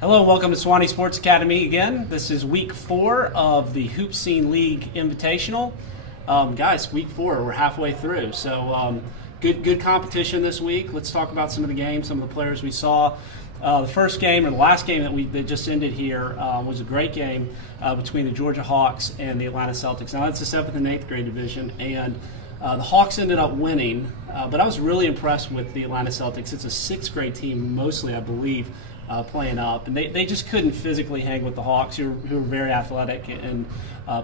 Hello, welcome to Swanee Sports Academy again. This is week 4 of the HoopSeen League Invitational. Guys, week 4, we're halfway through. So good competition this week. Let's talk about some of the games, some of the players we saw. The first game, or the last game that just ended here, was a great game between the Georgia Hawks and the Atlanta Celtics. Now, that's the 7th and 8th grade division, and the Hawks ended up winning, but I was really impressed with the Atlanta Celtics. It's a 6th grade team, mostly, I believe, playing up, and they just couldn't physically hang with the Hawks, who were very athletic and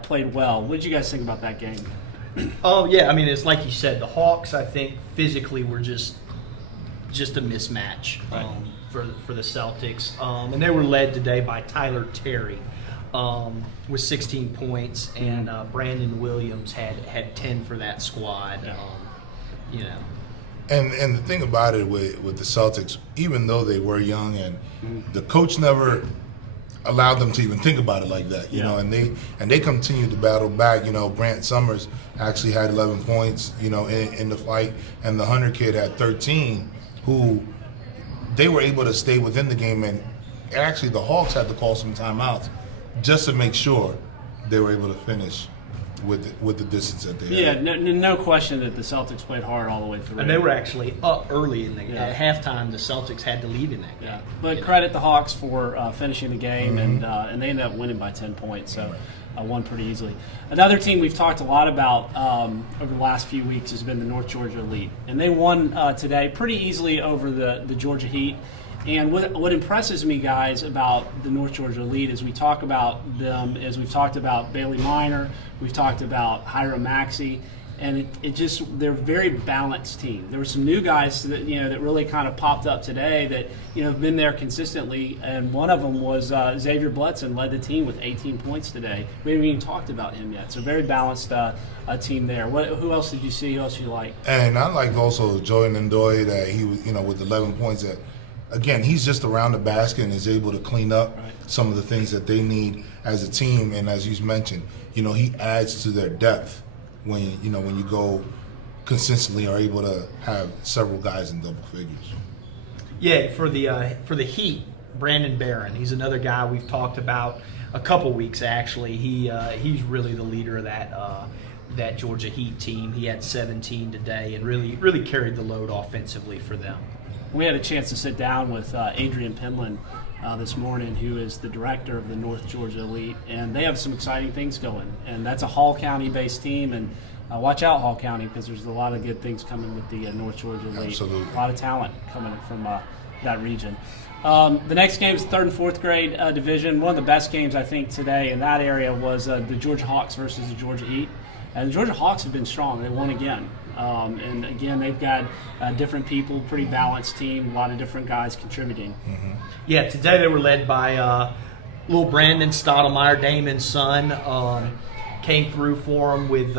played well. What did you guys think about that game? Oh yeah, I mean, it's like you said, the Hawks, I think physically were just a mismatch for the Celtics, and they were led today by Tyler Terry with 16 points, and Brandon Williams had 10 for that squad. And the thing about it with the Celtics, even though they were young, and the coach never allowed them to even think about it like that, you know, and they continued to battle back. You know, Brant Summers actually had 11 points, you know, in the fight, and the Hunter kid had 13, who they were able to stay within the game, and actually the Hawks had to call some timeouts just to make sure they were able to finish with the distance that they had. Yeah, no question that the Celtics played hard all the way through. And they were actually up early in the game. At halftime, the Celtics had to lead in that game. Yeah, but credit the Hawks for finishing the game, and they ended up winning by 10 points, so won pretty easily. Another team we've talked a lot about over the last few weeks has been the North Georgia Elite, and they won today pretty easily over the Georgia Heat. And what impresses me, guys, about the North Georgia Elite is we talk about them as we've talked about Bailey Minor, we've talked about Hiram Maxey, and they're a very balanced team. There were some new guys that really kind of popped up today that have been there consistently, and one of them was Xavier Bledson, led the team with 18 points today. We haven't even talked about him yet. So very balanced team there. Who else did you see? Who else you like? And I like also Joey Ndoye, that he was with 11 points. That again, he's just around the basket and is able to clean up some of the things that they need as a team. And as you mentioned, he adds to their depth when you go consistently are able to have several guys in double figures. Yeah, for the Heat, Brandon Barron, he's another guy we've talked about a couple weeks actually. He's really the leader of that Georgia Heat team. He had 17 today and really carried the load offensively for them. We had a chance to sit down with Adrian Penland this morning, who is the director of the North Georgia Elite, and they have some exciting things going. And that's a Hall County-based team, and watch out, Hall County, because there's a lot of good things coming with the North Georgia Elite. Absolutely. A lot of talent coming from that region. The next game is 3rd and 4th grade division. One of the best games, I think, today in that area was the Georgia Hawks versus the Georgia Heat. And the Georgia Hawks have been strong. They won again. And again, they've got different people, pretty balanced team, a lot of different guys contributing. Mm-hmm. Yeah, today they were led by little Brandon Stottlemyre, Damon's son. Came through for him with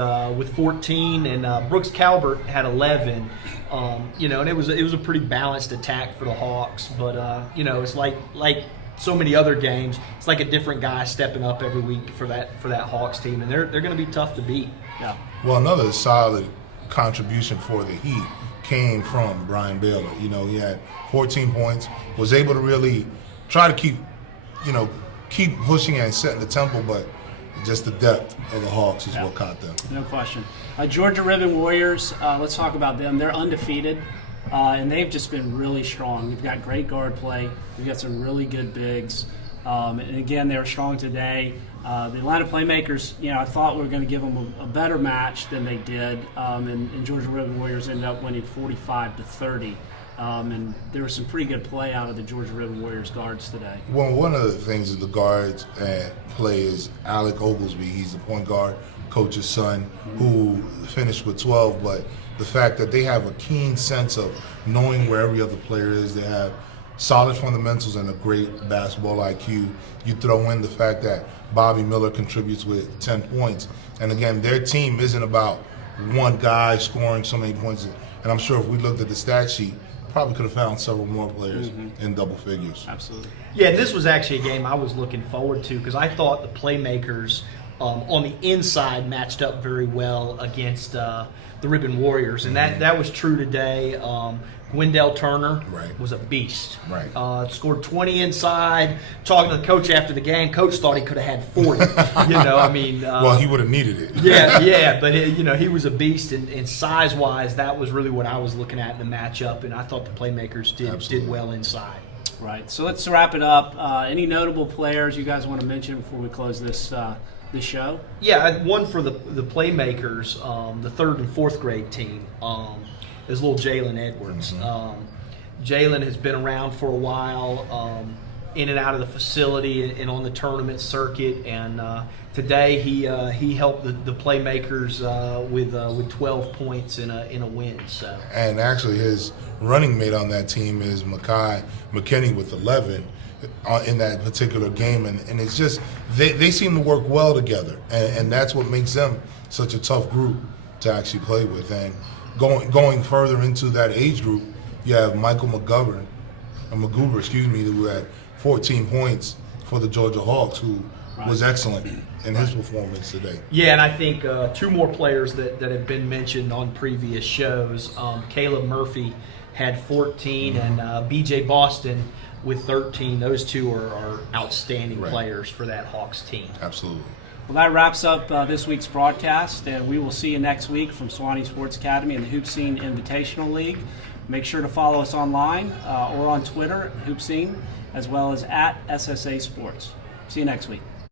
14, and Brooks Calvert had 11. And it was a pretty balanced attack for the Hawks. But it's like so many other games, it's like a different guy stepping up every week for that Hawks team, and they're going to be tough to beat. Yeah. Well, another solid contribution for the Heat came from Brian Baylor. He had 14 points, was able to really try to keep pushing and setting the tempo, but just the depth of the Hawks is what caught them. No question. Georgia Ribbon Warriors, let's talk about them. They're undefeated, and they've just been really strong. We've got great guard play. We've got some really good bigs. And again, they were strong today. The Atlanta Playmakers, I thought we were going to give them a better match than they did, and Georgia Ribbon Warriors ended up winning 45-30. And there was some pretty good play out of the Georgia Ribbon Warriors guards today. Well, one of the things that the guards play is Alec Oglesby. He's the point guard, coach's son, who finished with 12. But the fact that they have a keen sense of knowing where every other player is, they have solid fundamentals and a great basketball IQ. You throw in the fact that Bobby Miller contributes with 10 points. And again, their team isn't about one guy scoring so many points. And I'm sure if we looked at the stat sheet, probably could have found several more players in double figures. Absolutely. Yeah, this was actually a game I was looking forward to because I thought the Playmakers on the inside matched up very well against the Ribbon Warriors, and that was true today. Gwendell Turner Right. was a beast. Right. Scored 20 inside. Talking to the coach after the game, coach thought he could have had 40. Well, he would have needed it. yeah, but he was a beast, and size-wise, that was really what I was looking at in the matchup, and I thought the playmakers did well inside. Right. So let's wrap it up. Any notable players you guys want to mention before we close this show? Yeah, one for the playmakers, the 3rd and 4th grade team, is little Jalen Edwards. Jalen has been around for a while, in and out of the facility and on the tournament circuit, and today he helped the playmakers with 12 points in a win. So. And actually, his running mate on that team is Makai McKinney with 11 in that particular game, and it's just they seem to work well together, and that's what makes them such a tough group to actually play with. And going further into that age group, you have Michael McGuber, who had 14 points for the Georgia Hawks, who was excellent in his performance today. Yeah, and I think 2 more players that have been mentioned on previous shows. Caleb Murphy had 14, and B.J. Boston with 13. Those 2 are outstanding players for that Hawks team. Absolutely. Well, that wraps up this week's broadcast, and we will see you next week from Sewanee Sports Academy and the HoopSeen Invitational League. Make sure to follow us online or on Twitter, HoopSeen, as well as at SSA Sports. See you next week.